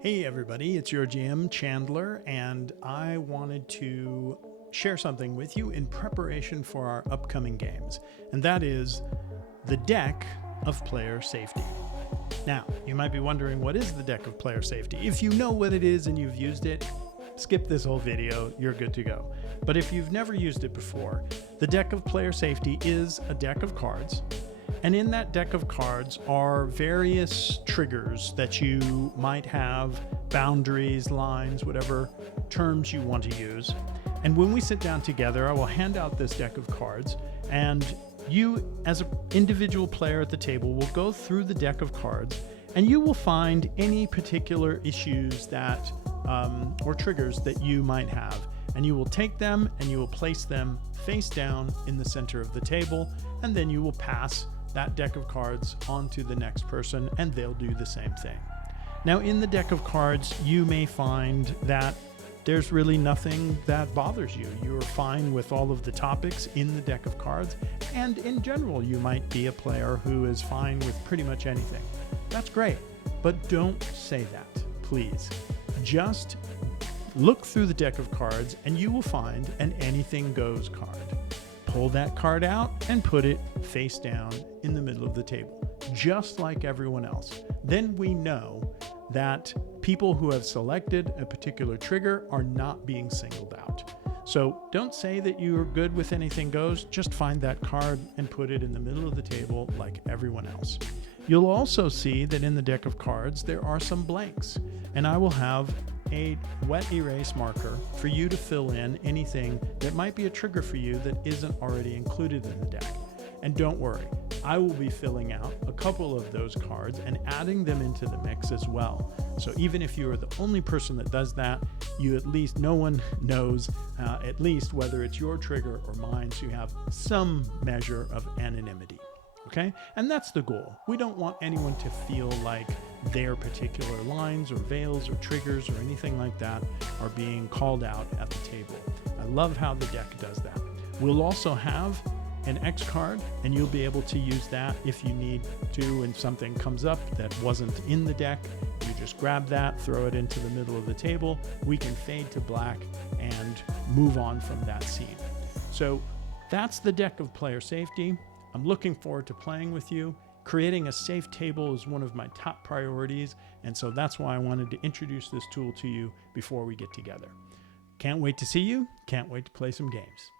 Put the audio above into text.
Hey everybody, it's your GM Chandler, and I wanted to share something with you in preparation for our upcoming games, and that is the deck of player safety. Now, you might be wondering, what is the deck of player safety? If you know what it is and you've used it, skip this whole video, you're good to go. But if you've never used it before, the deck of player safety is a deck of cards. And in that deck of cards are various triggers that you might have, boundaries, lines, whatever terms you want to use. And when we sit down together, I will hand out this deck of cards, and you, as an individual player at the table, will go through the deck of cards, and you will find any particular issues that or triggers that you might have. And you will take them and you will place them face down in the center of the table, and then you will pass that deck of cards onto the next person, and they'll do the same thing. Now, in the deck of cards, you may find that there's really nothing that bothers you. You're fine with all of the topics in the deck of cards, and in general, you might be a player who is fine with pretty much anything. That's great, but don't say that, please. Just look through the deck of cards and you will find an anything goes card. Pull that card out and put it face down in the middle of the table, just like everyone else. Then we know that people who have selected a particular trigger are not being singled out. So don't say that you are good with anything goes, just find that card and put it in the middle of the table like everyone else. You'll also see that in the deck of cards there are some blanks, and I will have a wet erase marker for you to fill in anything that might be a trigger for you that isn't already included in the deck. And don't worry, I will be filling out a couple of those cards and adding them into the mix as well. So even if you are the only person that does that, no one knows at least whether it's your trigger or mine, so you have some measure of anonymity. Okay? And that's the goal. We don't want anyone to feel like their particular lines or veils or triggers or anything like that are being called out at the table. I love how the deck does that. We'll also have an X card, and you'll be able to use that if you need to, and something comes up that wasn't in the deck. You just grab that, throw it into the middle of the table. We can fade to black and move on from that scene. So that's the deck of player safety. I'm looking forward to playing with you. Creating a safe table is one of my top priorities, and so that's why I wanted to introduce this tool to you before we get together. Can't wait to see you. Can't wait to play some games.